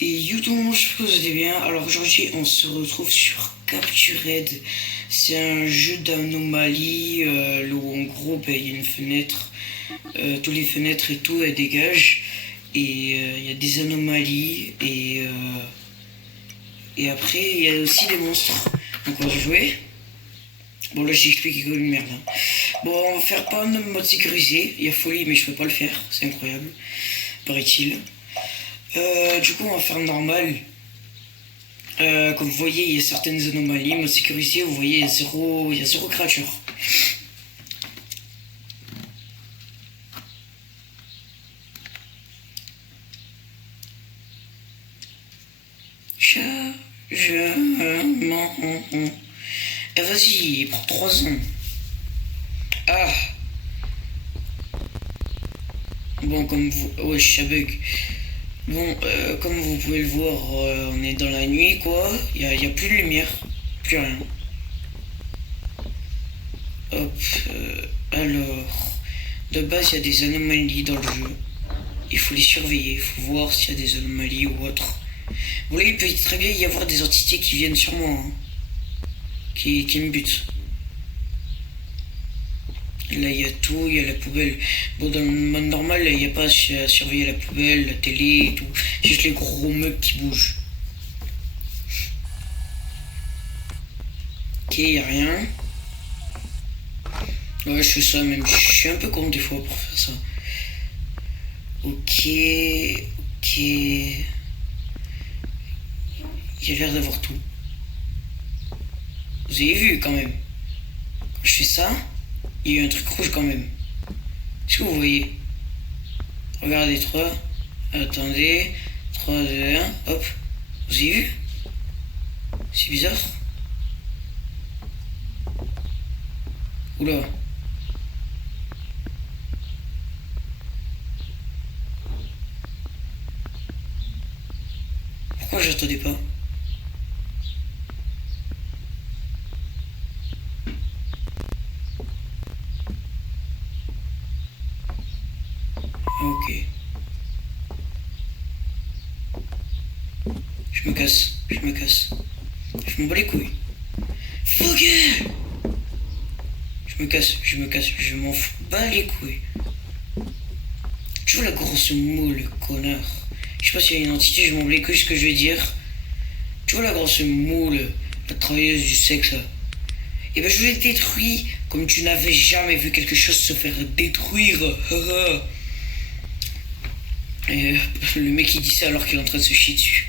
Et Yudon, je pense que vous allez bien. Alors aujourd'hui, on se retrouve sur Captured. C'est un jeu d'anomalie où en gros, il y a une fenêtre. Toutes les fenêtres et tout, elles dégagent. Et il y a des anomalies. Et après, il y a aussi des monstres. Donc on va jouer. Bon là j'explique comme une merde. Hein. Bon on va faire pas en mode sécurisé. Il y a folie mais je peux pas le faire. C'est incroyable. Paraît-il. Du coup on va faire normal. Comme vous voyez il y a certaines anomalies. Mode sécurisé vous voyez il y a zéro créature. Chargement. Eh vas-y, pour 3 ans. Ah. Bon, comme vous... Ouais, ça bug. Bon, comme vous pouvez le voir, on est dans la nuit, quoi. Y a plus de lumière. Plus rien. Hop. Alors... De base, il y a des anomalies dans le jeu. Il faut les surveiller. Il faut voir s'il y a des anomalies ou autre. Bon, là, il peut très bien y avoir des entités qui viennent sur moi. Hein, qui me butent. Là, il y a tout, il y a la poubelle. Bon, dans le mode normal, il n'y a pas à surveiller la poubelle, la télé et tout. Juste les gros meubles qui bougent. Ok, il n'y a rien. Ouais, je fais ça même. Je suis un peu con des fois pour faire ça. Ok, ok. Il y a l'air d'avoir tout. Vous avez vu quand même. Quand je fais ça, il y a eu un truc rouge quand même. Est-ce que vous voyez? Regardez 3. Attendez. 3, 2, 1. Hop. Vous avez vu? C'est bizarre. Oula. Pourquoi j'attendais pas? Ok. Je me casse. Je me casse. Je m'en bats les couilles. Fuck it! Je me casse. Je me casse. Je m'en bats les couilles. Tu vois la grosse moule, connard. Je sais pas s'il y a une entité, je m'en bats les couilles ce que je vais dire. Tu vois la grosse moule, la travailleuse du sexe là. Et ben je l'ai détruit comme tu n'avais jamais vu quelque chose se faire détruire. Et le mec il dit ça alors qu'il est en train de se chier dessus.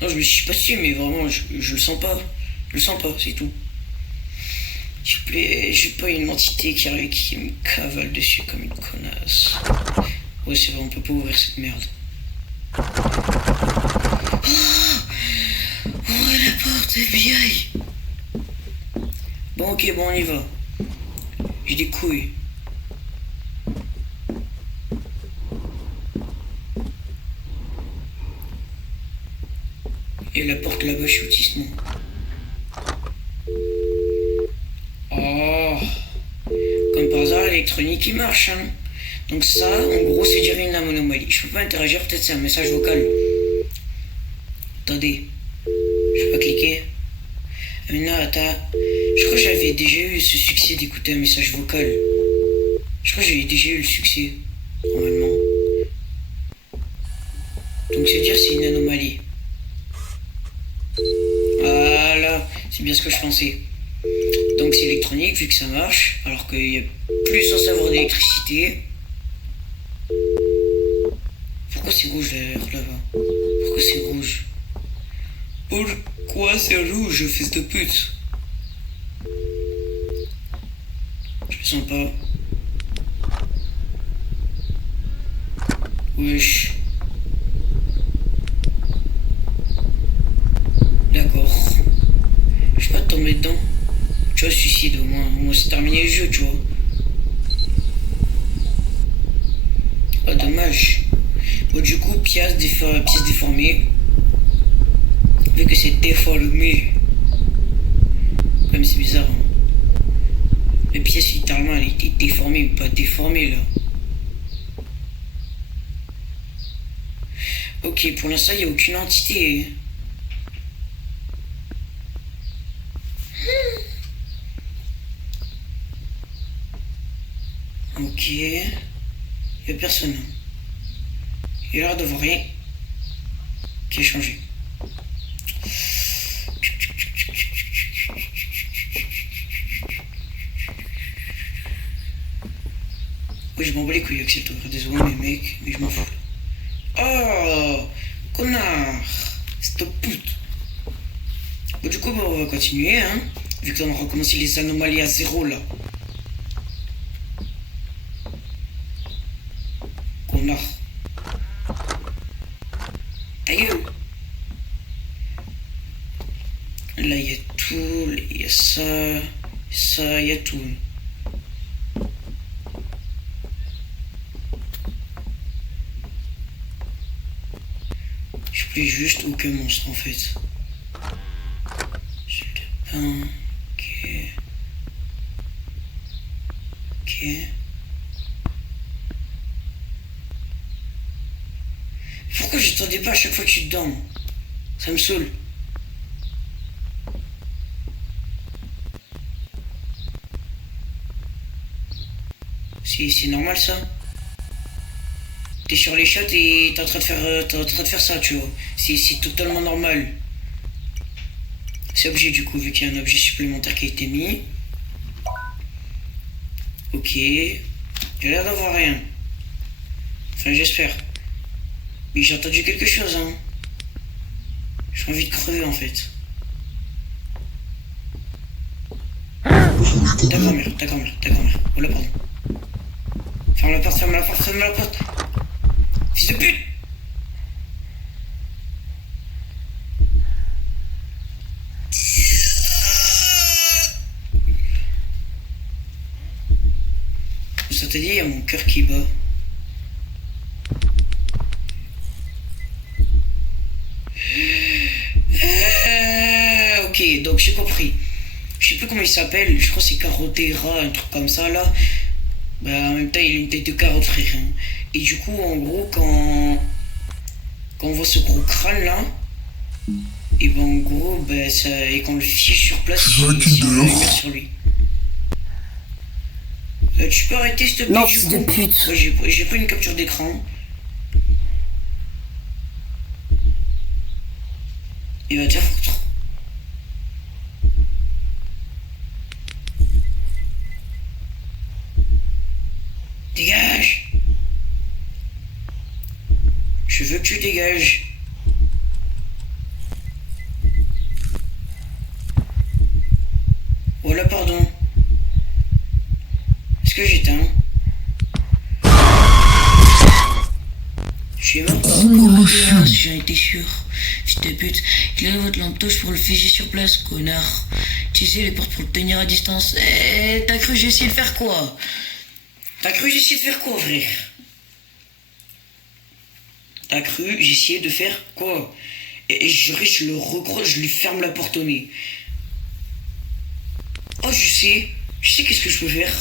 Non, je me suis pas dessus, mais vraiment, je le sens pas. Je le sens pas, c'est tout. S'il vous plaît, j'ai pas une entité qui arrive qui me cavale dessus comme une connasse. Ouais, c'est vrai, on peut pas ouvrir cette merde. Ouvrez la porte, FBI. Bon, ok, bon, on y va. J'ai des couilles. Et la porte là-bas, je suis autiste, non? Oh. Comme par hasard, l'électronique, il marche, hein. Donc ça, en gros, c'est dire une anomalie. Je peux pas interagir, peut-être c'est un message vocal. Attendez. Je peux pas cliquer. Non, attends. Je crois que j'avais déjà eu ce succès d'écouter un message vocal. Je crois que j'avais déjà eu le succès. Normalement. Donc c'est dire c'est une anomalie. Voilà. C'est bien ce que je pensais. Donc c'est électronique vu que ça marche. Alors qu'il y a plus censé avoir d'électricité. Pourquoi c'est rouge là-bas? Pourquoi c'est rouge? Pourquoi c'est rouge, fils de pute? Je me sens pas. Wesh. D'accord. Je vais pas tomber dedans. Tu vois, suicide au moins. Au moins c'est terminé le jeu, tu vois. Oh, dommage. Bon, du coup, pièce déformée. Vu que c'est déformé. Comme c'est bizarre. Hein. La pièce, littéralement, elle était déformée, mais pas déformée, là. Ok, pour l'instant, il n'y a aucune entité. Ok. Il n'y a personne. Il a l'air d'avoir rien qui a changé. Oui, je m'en bats les couilles, accepte. Désolé, mais mec, mais je m'en fous. Oh, connard, cette pute. Bon, du coup, bah, on va continuer, hein. Vu qu'on a recommencé les anomalies à zéro, là. Connard. Ta gueule. Là, il y a tout, il y a ça, il y a tout. Je plais juste aucun monstre, en fait. J'ai le pain. Ok. Ok. Pourquoi j'entendais pas à chaque fois que tu te donnes? Ça me saoule. C'est normal ça. T'es sur les shots et t'es en train de faire ça, tu vois. C'est totalement normal. C'est objet du coup, vu qu'il y a un objet supplémentaire qui a été mis. Ok. J'ai l'air d'avoir rien. Enfin, j'espère. Mais j'ai entendu quelque chose, hein. J'ai envie de crever, en fait. Ta grand-mère. Oh là, pardon. Ferme la porte. Fils de pute! Ça t'a dit, il y a mon cœur qui bat. Ok, donc j'ai compris. Je sais plus comment il s'appelle, je crois que c'est Carotera, un truc comme ça là. Bah en même temps il a une tête de carotte frère. Hein. Et du coup en gros quand on voit ce gros crâne là, et ben en gros bah, ça, et qu'on le fiche sur place, on va sur lui. Tu peux arrêter s'il te plaît du coup. De pute. Ouais, j'ai pris une capture d'écran. Il va te faire foutre. Dégage! Je veux que tu dégages. Voilà, pardon. Est-ce que j'éteins? Je suis mort par j'en étais sûr. Fils de pute, éclairez votre lampe torche pour le figer sur place, connard. Tissez les portes pour le tenir à distance. Eh, t'as cru j'ai essayé de faire quoi? Frère? T'as cru j'ai essayé de faire quoi? Et je le recroise, je lui ferme la porte au nez. Oh, je sais qu'est-ce que je peux faire.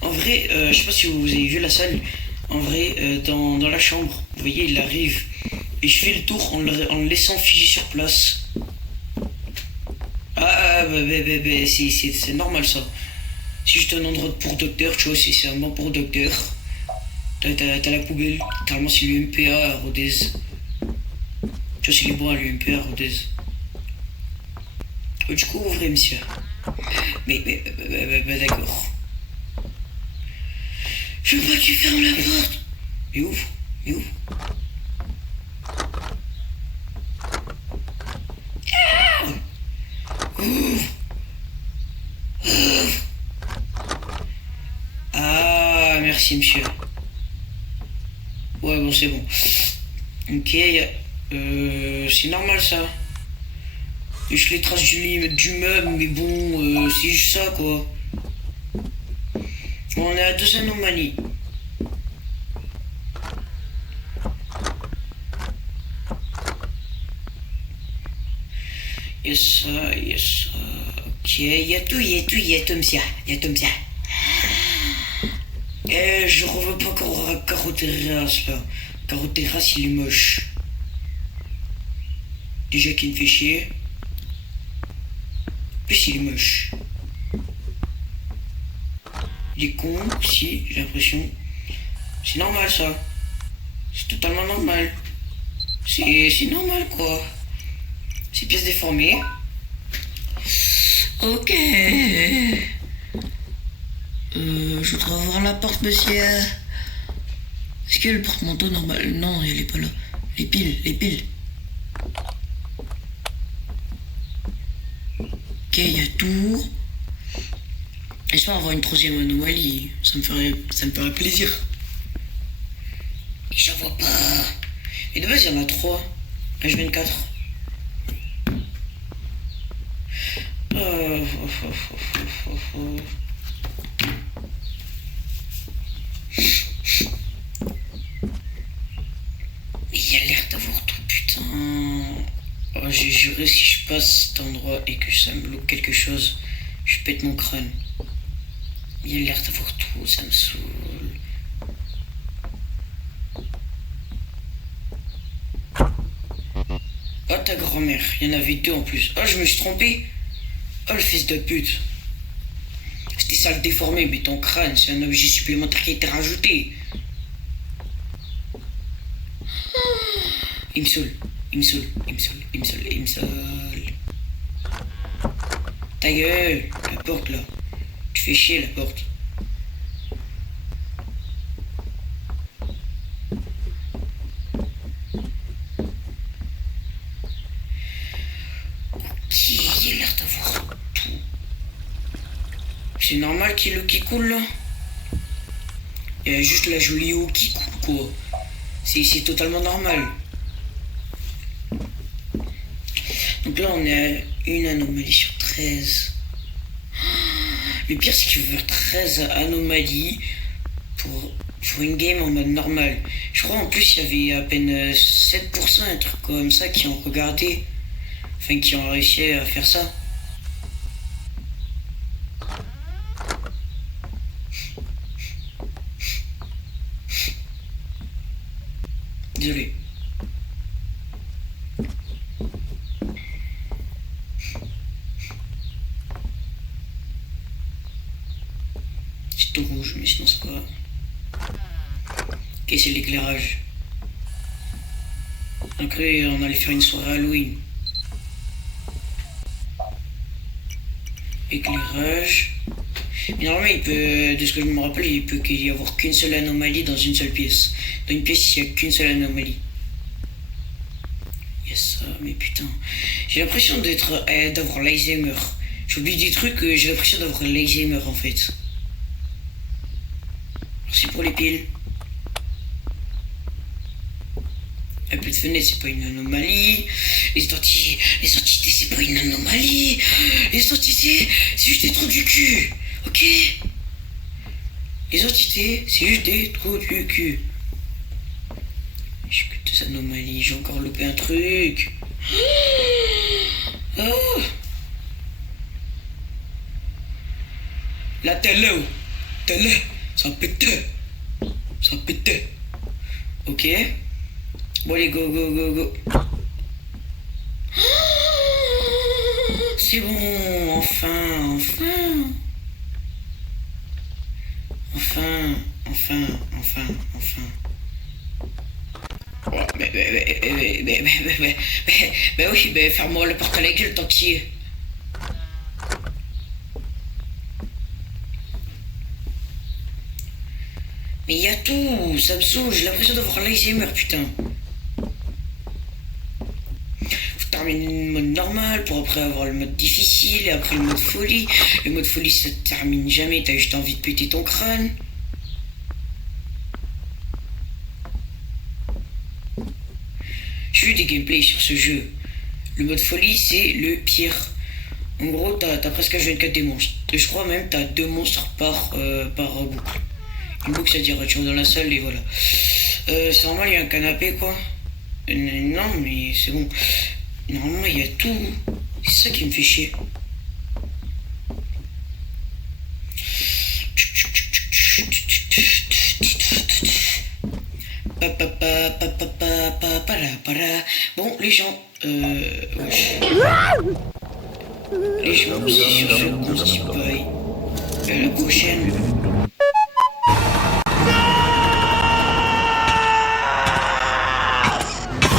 En vrai, je sais pas si vous avez vu la salle. En vrai, dans la chambre, vous voyez, il arrive. Et je fais le tour en le laissant figé sur place. C'est normal ça. Si je te donne un ordre pour docteur, tu vois, c'est un bon pour docteur. T'as la poubelle, littéralement c'est l'UMPA à Rodez. Tu vois, c'est les bois à l'UMPA à Rodez. Du coup, ouvrez, monsieur. Mais d'accord. Je veux pas que tu fermes la porte. Mais ouvre. Ouvre. Ah, merci, monsieur. Ouais, bon, c'est bon. Ok, c'est normal ça. Je les traces du meuble, mais bon, c'est juste ça quoi. Bon, on est à 2 anomalies. Yes, ok, il y a tout, monsieur. Je revois pas Caroteras là. Caroteras il est moche. Déjà qu'il me fait chier. En plus, il est moche. Il est con aussi, j'ai l'impression. C'est normal ça. C'est totalement normal. C'est normal quoi. C'est pièces déformées. Ok. Je voudrais voir la porte, monsieur. Est-ce qu'il y a le porte-manteau normal? Non, il est pas là. Les piles. Ok, il y a tout. J'espère avoir une troisième anomalie. Ça me ferait plaisir. Et j'en vois pas. Et de base, il y en a 3. H24. Il y a l'air d'avoir tout, putain. Oh, j'ai juré, si je passe cet endroit et que ça me loupe quelque chose, je pète mon crâne. Il y a l'air d'avoir tout, ça me saoule. Oh, ta grand-mère, il y en avait 2 en plus. Oh, je me suis trompé. Oh, le fils de pute. C'était ça le déformé, mais ton crâne, c'est un objet supplémentaire qui a été rajouté. Il me saoule. Ta gueule, la porte là. Tu fais chier la porte. Il a l'air d'avoir tout. C'est normal qu'il y ait l'eau qui coule là. Il y a juste la jolie eau qui coule quoi. C'est totalement normal. Donc là on est à une anomalie sur 13. Le pire c'est qu'il faut faire 13 anomalies pour une game en mode normal. Je crois en plus il y avait à peine 7%, un truc comme ça, qui ont regardé. Enfin qui ont réussi à faire ça. Désolé. C'est tout rouge, mais sinon ça va. Ok, c'est l'éclairage. Après, on allait faire une soirée Halloween. Éclairage. Mais normalement, il peut, de ce que je me rappelle, il peut qu'il y avoir qu'une seule anomalie dans une seule pièce. Dans une pièce, il n'y a qu'une seule anomalie. Yes, mais putain. J'ai l'impression d'avoir l'Alzheimer. J'oublie des trucs, j'ai l'impression d'avoir l'Alzheimer en fait. Merci pour les piles. Un peu de fenêtre, c'est pas une anomalie. Les entités, c'est pas une anomalie. Les entités, c'est juste des trous du cul. Ok? Les entités, c'est juste des trous du cul. Je suis que des anomalies, j'ai encore loupé un truc. Oh. La télé, ça pétait. Ok. Bon allez, go. C'est bon, enfin. Oh, mais oui, mais ferme-moi le porte à la gueule tant qu'il y est. Mais il y a tout, ça me saoule, j'ai l'impression d'avoir l'Alzheimer, putain. Faut terminer le mode normal pour après avoir le mode difficile et après le mode folie. Le mode folie ça te termine jamais, t'as juste envie de péter ton crâne. J'ai vu des gameplays sur ce jeu. Le mode folie c'est le pire. En gros t'as presque à 24 des monstres. Et je crois même t'as 2 monstres par boucle. Une boucle c'est-à-dire tu vas dans la salle et voilà. C'est normal, il y a un canapé quoi. Non mais c'est bon. Normalement il y a tout. C'est ça qui me fait chier. para. Bon, les gens, wesh. Les gens, c'est sur ce qu'on se dit bye. À la prochaine.